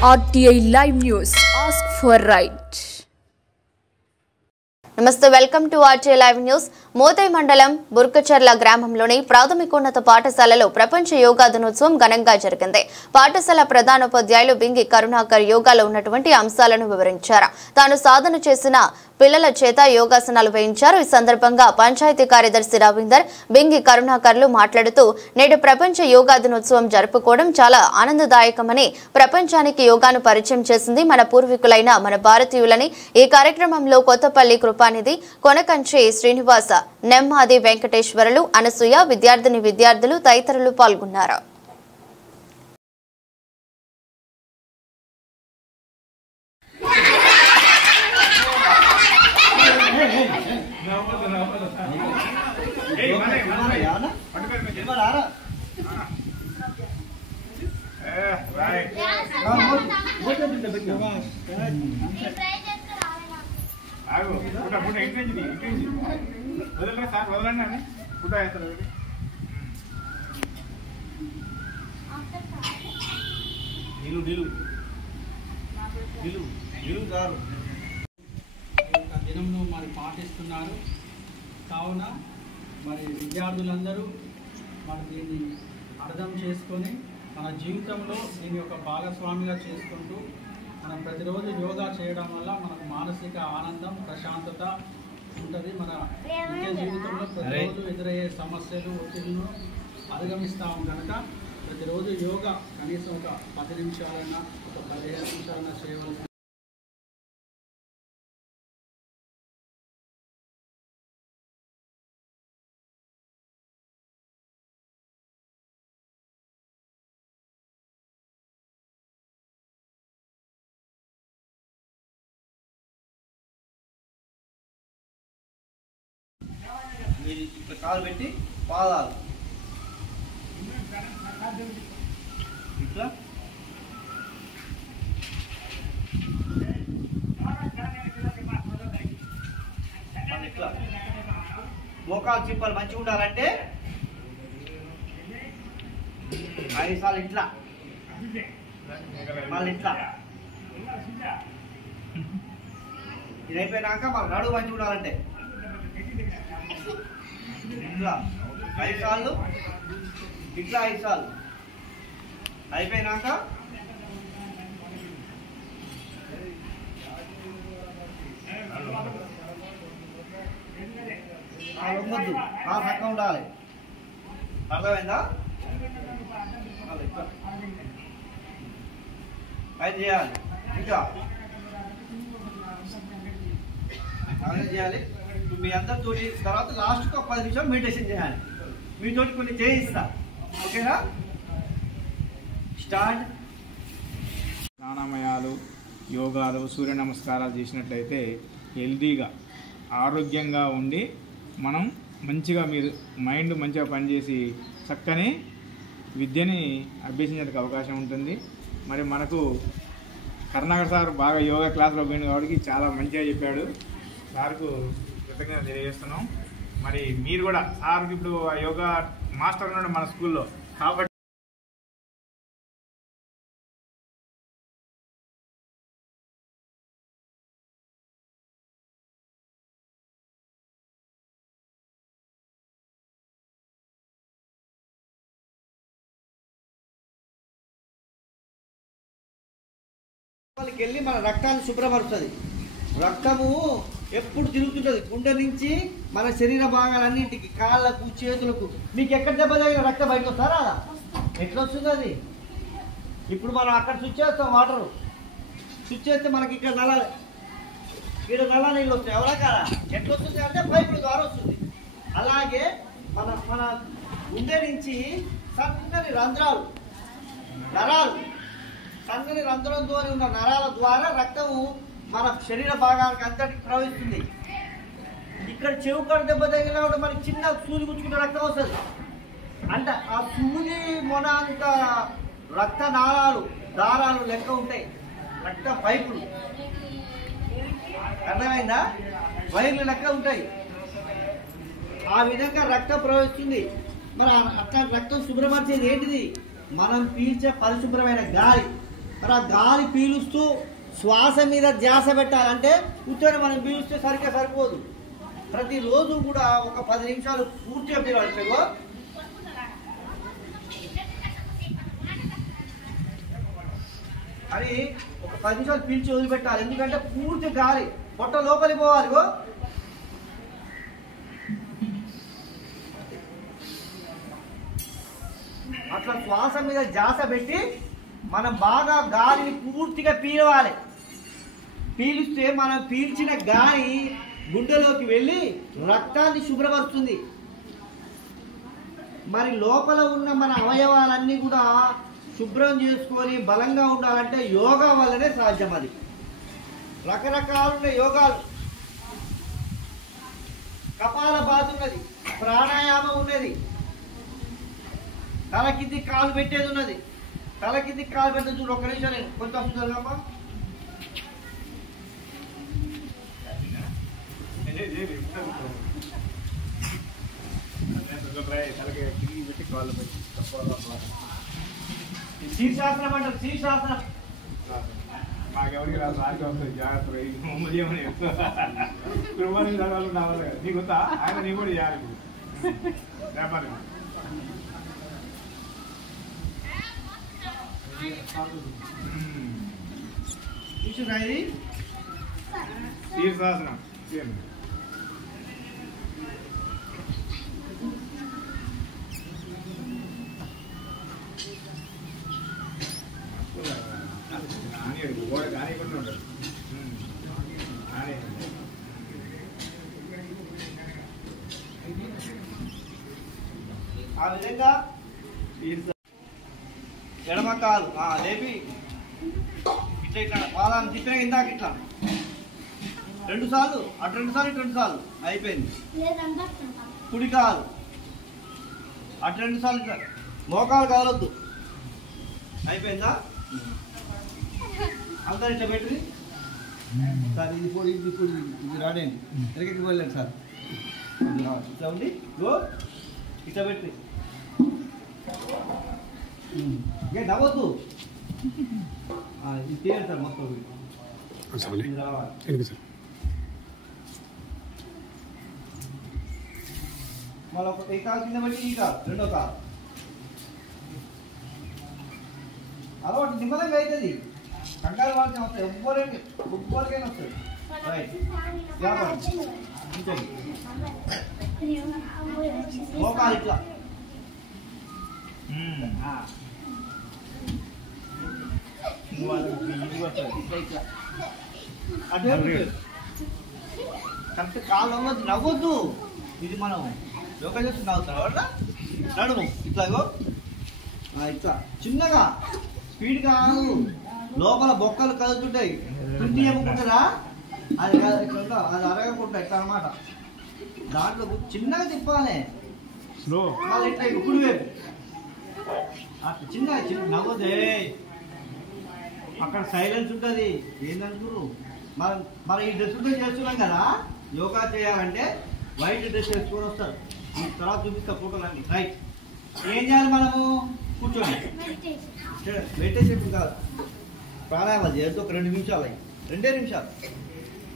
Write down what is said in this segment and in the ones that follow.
RTI Live News. Ask for right. నమస్తే, welcome to RTI Live News. మోతై మండలం బుర్కచర్ల గ్రామంలోని ప్రాథమికోన్నత పాఠశాలలో ప్రపంచ యోగా దినోత్సవం ఘనంగా జరిగింది. పాఠశాల ప్రధానోపాధ్యాయులు బింగి కరుణాకర్ యోగాలో ఉన్నటువంటి అంశాలను వివరించారు. తాను సాధన చేసిన పిల్లల చేత యోగాసనాలు వేయించారు. ఈ సందర్భంగా పంచాయతీ కార్యదర్శి రవీందర్, బింగి కరుణాకర్లు మాట్లాడుతూ నేడు ప్రపంచ యోగా దినోత్సవం జరుపుకోవడం చాలా ఆనందదాయకమని, ప్రపంచానికి యోగాను పరిచయం చేసింది మన పూర్వీకులైన మన భారతీయులని. ఈ కార్యక్రమంలో కొత్తపల్లి కృపానిధి, కొనకంచి శ్రీనివాస, నెమ్మాది వెంకటేశ్వరులు, అనసూయ, విద్యార్థులు తదితరులు పాల్గొన్నారు. దినంను మరి పాటిస్తున్నారు. కావున మరి విద్యార్థులందరూ మరి దీన్ని అర్థం చేసుకొని మన జీవితంలో దీని యొక్క భాగస్వామిగా చేసుకుంటూ మనం ప్రతిరోజు యోగా చేయడం వల్ల మనకు మానసిక ఆనందం, ప్రశాంతత ఉంటుంది. మన నిత్య జీవితంలో ప్రతిరోజు ఎదురయ్యే సమస్యలు, ఒత్తిళ్లను అధిగమిస్తాము కనుక ప్రతిరోజు యోగా కనీసం ఒక 10 నిమిషాలన్నా, ఒక 15 నిమిషాలన్నా చేయవలసిన ఇట్లా కాలు పెట్టి పాదాలు ఇట్లా ఇట్లా మోకాలు చిప్పలు మంచిగా ఉండాలంటే 5 సార్లు ఇట్లా, మళ్ళీ ఇట్లా. ఇది అయిపోయినాక మన నడువు మంచిగా ఉండాలంటే ఇట్లా 5 సార్లు, ఇట్లా 5 సార్లు. అయిపోయినాక లొంగొద్దు, చక్క ఉండాలి. అర్థమైందా? అది చేయాలి. ఇంకా అదే చేయాలి. మీ అందరితో తర్వాత లాస్ట్కి ఒక 10 నిమిషాలు మెడిటేషన్ చేయాలి. మీతో కొన్ని చేయిస్తా, ఓకేనా? స్టార్ట్. ప్రాణాయామాలు, యోగాలు, సూర్య నమస్కారాలు చేసినట్లయితే హెల్తీగా, ఆరోగ్యంగా ఉండి మనం మంచిగా మీరు మైండ్ మంచిగా పనిచేసి చక్కని విద్యని అభ్యసించడానికి అవకాశం ఉంటుంది. మరి మనకు కరుణాకర్ సార్ బాగా యోగా క్లాస్లో పోయింది కాబట్టి చాలా మంచిగా చెప్పాడు. సార్కు కృతజ్ఞత తెలియజేస్తున్నాం. మరి మీరు కూడా సార్కి ఇప్పుడు యోగా మాస్టర్ ఉన్నాడు మన స్కూల్లో కాబట్టి వాళ్ళకి వెళ్ళి మన రక్తాన్ని శుభ్రపరుస్తుంది. రక్తము ఎప్పుడు తిరుగుతుంటుంది గుండె నుంచి మన శరీర భాగాలన్నింటికి, కాళ్ళకు, చేతులకు. మీకు ఎక్కడ దెబ్బ తగిన రక్తం బయటకు వస్తారా? ఎట్లా వస్తుంది అది? ఇప్పుడు మనం అక్కడ స్విచ్ చేస్తాం, వాటర్ స్విచ్ చేస్తే మనకి ఇక్కడ నల్ల నీళ్ళు వస్తాయి. ఎవరా కాదా? ఎట్లా వస్తుంది అంటే పైపుల ద్వారా వస్తుంది. అలాగే మన గుండె నుంచి సన్నని రంధ్రాలు, నరాలు, సన్నని రంధ్రంతో ఉన్న నరాల ద్వారా రక్తము మన శరీర భాగానికి అంతటికి ప్రవహిస్తుంది. ఇక్కడ చెవుకాడ దెబ్బ తగిలినా కూడా మనకి చిన్న సూది గుచ్చుకున్న రక్తం వస్తుంది. అంటే ఆ సూది మొన అంత రక్త నాళాలు, దారాలు లెక్క ఉంటాయి, రక్త పైపులు. అర్థమైందా? వైర్లు లెక్క ఉంటాయి. ఆ విధంగా రక్తం ప్రవహిస్తుంది. మరి అట్లా రక్తం శుభ్రపరిచేది ఏంటిది? మనం పీల్చే పరిశుభ్రమైన గాలి. మరి ఆ గాలి పీలుస్తూ శ్వాస మీద ధ్యాస పెట్టాలంటే కూర్చొని మనం పీలుస్తే సరిగ్గా సరిపోదు. ప్రతిరోజు కూడా ఒక 10 నిమిషాలు పూర్తిగా పీలాలి. అని ఒక 10 నిమిషాలు పీల్చి వదిలిపెట్టాలి. ఎందుకంటే పూర్తి గాలి పొట్ట లోపలికి పోవాలి. అట్లా శ్వాస మీద ధ్యాస పెట్టి మనం బాగా గాలిని పూర్తిగా పీలవాలి. పీలిస్తే మనం పీల్చిన గాలి గుండెలోకి వెళ్ళి రక్తాన్ని శుభ్రపరుస్తుంది. మరి లోపల ఉన్న మన అవయవాలన్నీ కూడా శుభ్రం చేసుకొని బలంగా ఉండాలంటే యోగా వల్లనే సాధ్యం. అది రకరకాలున్న యోగాలు, కపాలభాతి ఉన్నది, ప్రాణాయామం ఉన్నది, తల కింది కాలు పెట్టేది ఉన్నది. తల కింది కాలు పెట్టేది చూడు. ఒక్క నిమిషం నేను కొంచెం జరగమ్మా. శీర్షాసనం అంటారు. శీర్షాసనం మాకెవరికి రాదు, ఆడికి వస్తుంది. జాగ్రత్త కుటుంబానికి చదవాలి కావాలి కదా. నీకు వస్తా ఆయన నీ కూడా చేయాలి. వ్యాపారం శీర్షాసనం గోడ కానికుండా ఉంటాడు. ఆ విధంగా ఎడమ కాలు లేపి ఇట్లా ఇట్లా పాదాన్ని తిప్పిన ఇందాక ఇట్లా 2 సార్లు, అటు 2 సార్లు, ఇటు 2 సార్లు అయిపోయింది. కుడి కాలు అటు 2 సార్లు, ఇట్లా మోకాలు కాలొద్దు. అయిపోయిందా? అందరు ఇట్లా పెట్టి సార్ ఇది పొడి, ఇది పొడి, ఇది రాడండి ఎక్కడికి వెళ్ళండి సార్. ఇట్లా ఉండి ఇట్లా పెట్టి నవ్వద్దు. ఇది తీయండి సార్ మొత్తం. మళ్ళీ ఒక ఈ కాలు కింద పెట్టి ఈ కాలు రెండో కాలు అలవాటు నిమ్మలంగా అవుతుంది. కంగారు వాళ్ళకి వస్తాయి. ఎవ్వరికైనా వస్తుంది. రైట్ ఇంకోటి మోకాలు ఇట్లా కరెక్ట్ కాలు నవ్వద్దు. నవ్వద్దు. ఇది మనం యోగా చేసి నవ్వుతాం అట్లా. నడుము ఇట్లాగో ఇట్లా చిన్నగా స్పీడ్ కాదు. లోపల బొక్కలు కదులుతుంటాయి. పిండి ఏమనుకుంటారా అది ఇట్లా అది అరగకుండా ఇట్లా అనమాట. దాంట్లో చిన్నగా తిప్పాలి. ఇట్లా ఇప్పుడు వేపు అట్లా చిన్న నవ్వదే. అక్కడ సైలెన్స్ ఉంటుంది. ఏంటనుకున్నారు మనం ఈ డ్రెస్ ఉంటే చేస్తున్నాం కదా. యోగా చేయాలంటే వైట్ డ్రెస్ వేసుకొని వస్తారు. ఈ తర్వాత చూపిస్తా ఫోటోలన్నీ. రైట్ ఏం చేయాలి మనము? కూర్చోండి. మెడిటేషన్ కాదు, ప్రాణాయామాలు చేయొద్దు. ఒక 2 నిమిషాలు అయ్యి 2 నిమిషాలు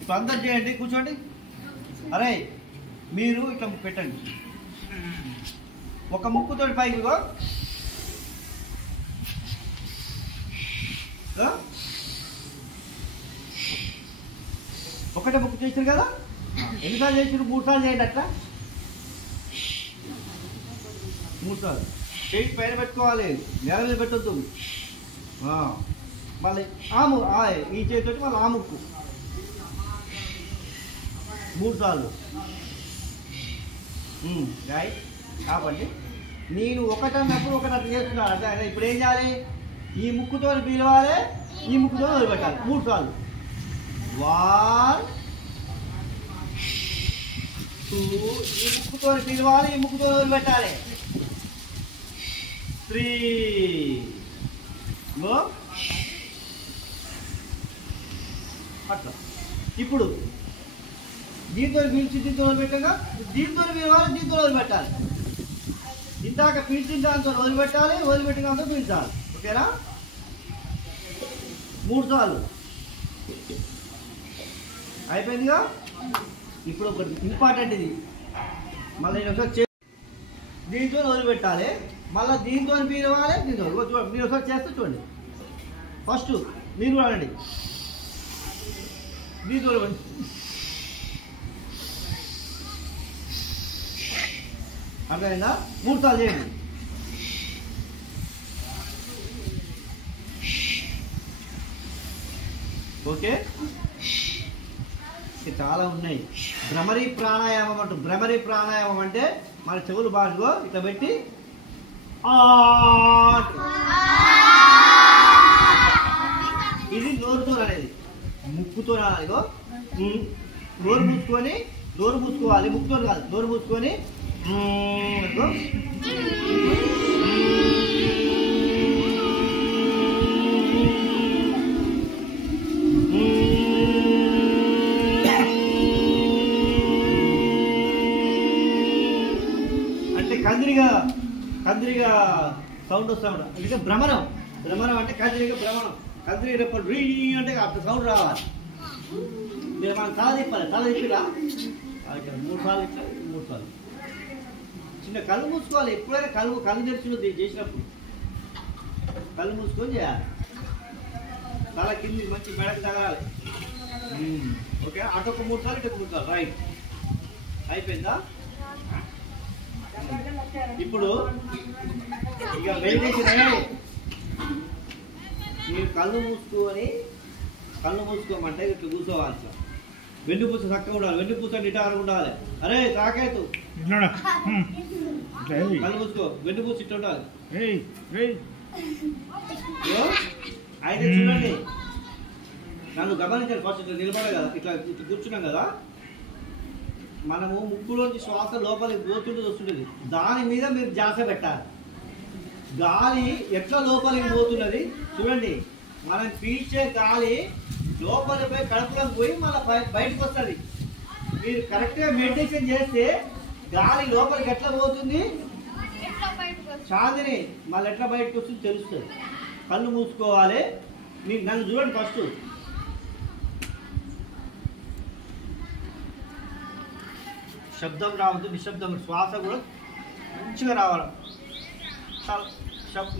ఇప్పుడు అందరు చేయండి. కూర్చోండి. అరే మీరు ఇట్లా పెట్టండి. ఒక ముక్కుతో పైకి ఒకటే ముక్కు చేసారు కదా. ఎన్నిసార్లు చేసారు? 3 సార్లు చేయండి. అట్లా 3 సార్లు. చేయి పైన పెట్టుకోవాలి, నేల మీద పెట్టొద్దు. మళ్ళీ ఈ చేతితో మళ్ళీ ఆ ముక్కు 3 సార్లు. రైట్. కాబట్టి నేను ఒకటన్నప్పుడు ఒకటి చేస్తున్నాను. అంటే ఇప్పుడు ఏం చేయాలి? ఈ ముక్కుతో పిలవాలి, ఈ ముక్కుతో వదిలిపెట్టాలి 3 సార్లు. 1 2 ఈ ముక్కుతో పిలవాలి, ఈ ముక్కుతో వదిలిపెట్టాలి. 3 అట్లా. ఇప్పుడు దీంతో పీల్చి దీంతో వదిలిపెట్టగా దీంతో పిలవాలి, దీంతో వదిలిపెట్టాలి. ఇందాక పీల్చిన దాంతో వదిలిపెట్టాలి, వదిలిపెట్టిన దాంతో పీల్చాలి. ఓకేనా? 3 సార్లు అయిపోయిందిగా. ఇప్పుడు ఒకటి ఇంపార్టెంట్, ఇది మళ్ళీ నేను ఒకసారి దీంతో వదిలిపెట్టాలి, మళ్ళీ దీంతో పీరవాలి, దీంతో చూడండి. మీరు ఒకసారి చేస్తే చూడండి. ఫస్ట్ మీరు వాడండి, దీంతో అర్థమైందా? 3 సార్లు చేయండి. ఓకే, చాలా ఉన్నాయి. భ్రమరీ ప్రాణాయామం అంటూ, భ్రమరీ ప్రాణాయామం అంటే మన చెవులు బాగుగో ఇట్లా పెట్టి ఇది నోరుతో అనేది, ముక్కుతో అనేదిగో. నోరు మూసుకొని, నోరు మూసుకోవాలి, ముక్కుతో కాదు, నోరు మూసుకొని అంటే కందిరిగా సౌండ్ వస్తూ ఉంటాం. అంటే భ్రమణం అంటే కందిరిగా భ్రమణం. కందిరిగప్పుడు రీ అంటే అప్పుడు సౌండ్ రావాలి. మీరు మనం తల తిప్పాలి, తల తిప్పిలా 3 సార్లు ఇట్లా, 3 సార్లు. చిన్న కళ్ళు మూసుకోవాలి. ఎప్పుడైనా కళ్ళు తెరిచినది చేసినప్పుడు కళ్ళు మూసుకొని చేయాలి. తల కింది మంచి మెడకు తగలాలి. ఓకే, అటొక 3 సార్లు, ఇటొక 3 సార్లు. రైట్, అయిపోయిందా? ఇప్పుడు ఇక మెడిటేషన్ మీరు కళ్ళు మూసుకోమంటే ఇట్లా కూర్చోవాలి. ఇట్లా వెన్నుపూస చక్కగా ఉండాలి, వెన్నుపూస నిటారుగా ఉండాలి. అరే తాకేతు కళ్ళు మూసుకో, వెన్నుపూస ఇట్లా ఉండాలి. అయితే చూడండి, నన్ను గమనించాలి. ఫస్ట్ ఇట్లా నిలబడే కదా, ఇట్లా కూర్చున్నాం కదా, మనము ముక్కులోంచి శ్వాస లోపలికి పోతుంటుంది, వస్తుంటుంది. దాని మీద మీరు ధ్యాస పెట్టాలి. గాలి ఎట్లా లోపలికి పోతున్నది చూడండి. మనం పీల్చే గాలి లోపలికి పోయి కడుపులోకి పోయి మళ్ళీ బయటకు వస్తుంది. మీరు కరెక్ట్గా మెడిటేషన్ చేస్తే గాలి లోపలికి ఎట్లా పోతుంది, చాందిని మళ్ళీ ఎట్లా బయటకు వస్తుంది తెలుస్తుంది. కళ్ళు మూసుకోవాలి. మీరు నన్ను చూడండి. ఫస్ట్ శబ్దం రావద్దు, నిశ్శబ్దం. శ్వాస కూడా మంచిగా రావాలి.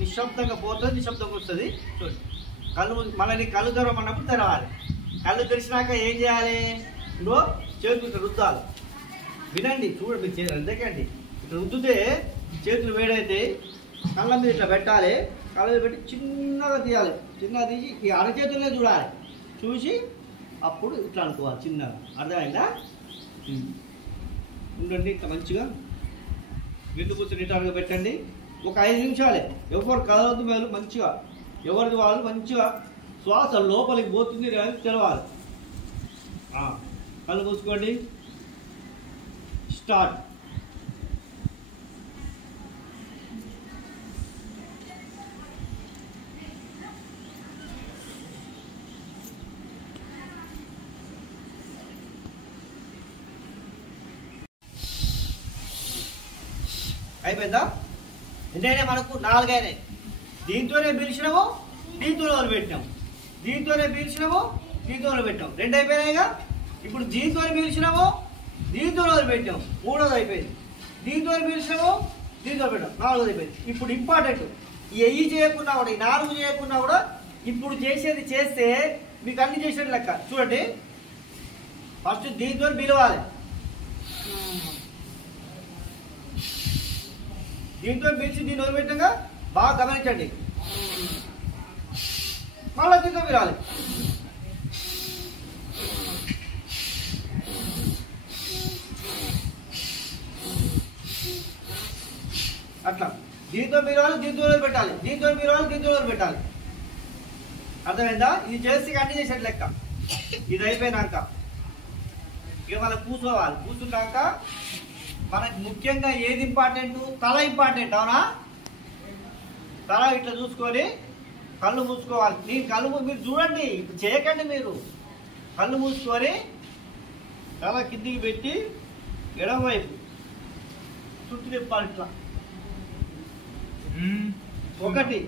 నిశ్శబ్దంగా పోతుంది, నిశ్శబ్దంగా వస్తుంది. చూడండి, కళ్ళు మళ్ళీ కళ్ళు తెరవమన్నప్పుడు తెరవాలి. కళ్ళు తెరిచినాక ఏం చేయాలి? ఇంకో చేతులు ఇట్లా రుద్దాలి. వినండి, చూడండి. మీరు అంతేకండి, ఇట్లా రుద్దితే చేతులు వేడైతే కళ్ళ మీద ఇట్లా పెట్టాలి. కళ్ళ మీద పెట్టి చిన్నగా తీయాలి. చిన్నగా తీసి ఈ అరచేతులనే చూడాలి. చూసి అప్పుడు ఇట్లా అనుకోవాలి చిన్నగా. అర్థమైందా? ఉండండి, ఇట్లా మంచిగా వెన్నుపూస నిటారుగా పెట్టండి. ఒక 5 నిమిషాలే. ఎవరు కదలద్దు, మేలు మంచిగా ఎవరిది వాళ్ళు మంచిగా శ్వాస లోపలికి పోతుంది తెలవాలి. కళ్ళు మూసుకోండి. స్టార్ట్. అయిపోయిందా? ఎందుకంటే మనకు 4 అయినాయి. దీంతోనే పీల్చినాము, దీంతో పెట్టినాము, దీంతోనే పీల్చినాము, దీంతో పెట్టాము. 2 అయిపోయినాయిగా. ఇప్పుడు దీంతో పీల్చినాము, దీంతో పెట్టాము, 3వది అయిపోయింది. దీంతో పీల్చినాము, దీంతో పెట్టాము, 4వది అయిపోయింది. ఇప్పుడు ఇంపార్టెంట్, ఈ 5 చేయకుండా కూడా, ఈ 4 చేయకుండా కూడా ఇప్పుడు చేసేది చేస్తే మీకు అన్ని చేసేది లెక్క. చూడండి, ఫస్ట్ దీంతో పిలవాలి, దీంతో పిలిచి దీన్ని వదిలిపెట్టాక బాగా గమనించండి. మళ్ళీ దీంతో పిలవాలి. అట్లా దీంతో పిలవాలి, దీంతో వదిలిపెట్టాలి, దీంతో పిలవాలి, దీంతో వదిలిపెట్టాలి. అర్థమైందా? ఇది చేస్తే అన్ని చేసేది లెక్క. ఇది అయిపోయినాక ఇక మనం కూర్చోవాలి. కూర్చున్నాక మనకు ముఖ్యంగా ఏది ఇంపార్టెంట్? తల ఇంపార్టెంట్. అవునా? తల ఇట్లా చూసుకొని కళ్ళు మూసుకోవాలి. మీరు చూడండి, ఇప్పుడు చేయకండి. మీరు కళ్ళు మూసుకొని తల కిందికి పెట్టి ఎడమవైపు చుట్టూ తిప్పాలి. ఇట్లా 1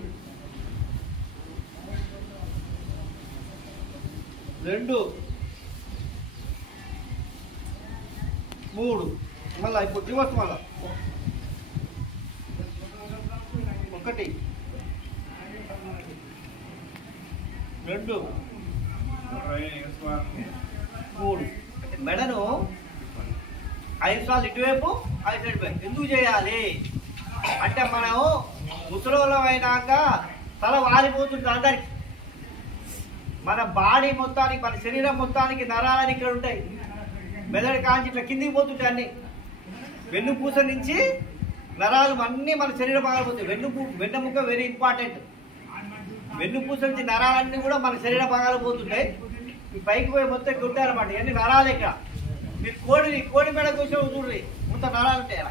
2 3 మళ్ళీ ఇప్పుడు రివర్స్ మళ్ళా 1 2 3 మెడను 5 సార్లు ఇటువైపు 5 సైడ్ వైపు ఎందుకు చేయాలి అంటే మనం ముసలోళ్ళం అయినాక తల వారిపోతుంది అందరికి. మన బాడీ మొత్తానికి మన శరీరం మొత్తానికి నరాలని ఇక్కడ ఉంటాయి. మెదడు కాంచి ఇట్లా కిందికి పోతుంటాయి అన్ని. వెన్నుపూస నుంచి నరాలు అన్నీ మన శరీరం భాగాలు వెన్నెముక వెరీ ఇంపార్టెంట్. వెన్నుపూస నుంచి నరాలన్నీ కూడా మన శరీర భాగాలు పోతుంటాయి. ఈ పైకి పోయి మొత్తం ఇక్కడ ఉంటాయన్నమాట. ఇవన్నీ నరాలు ఇక్కడ. మీరు కోడి మెడ కూర్చో చూడండి, మొత్తం నరాలు ఉంటాయి.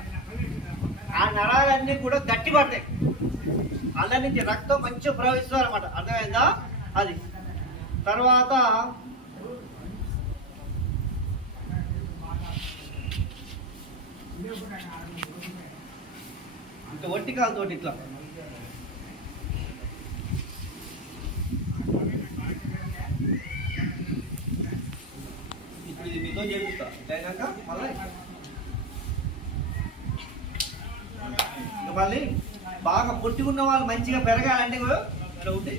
ఆ నరాలన్నీ కూడా గట్టి పడతాయి. అల్ల నుంచి రక్తం మంచిగా ప్రవహిస్తుంది అనమాట. అర్థమైందా? అది తర్వాత ఇంకా ఒంటికాలతోటి ఇట్లా ఇప్పుడు ఇది మీతో చేపిస్తా. అయినాక మళ్ళీ బాగా పొట్టుకున్న వాళ్ళు మంచిగా పెరగాలంటే కూడా ఇట్లా ఉంటే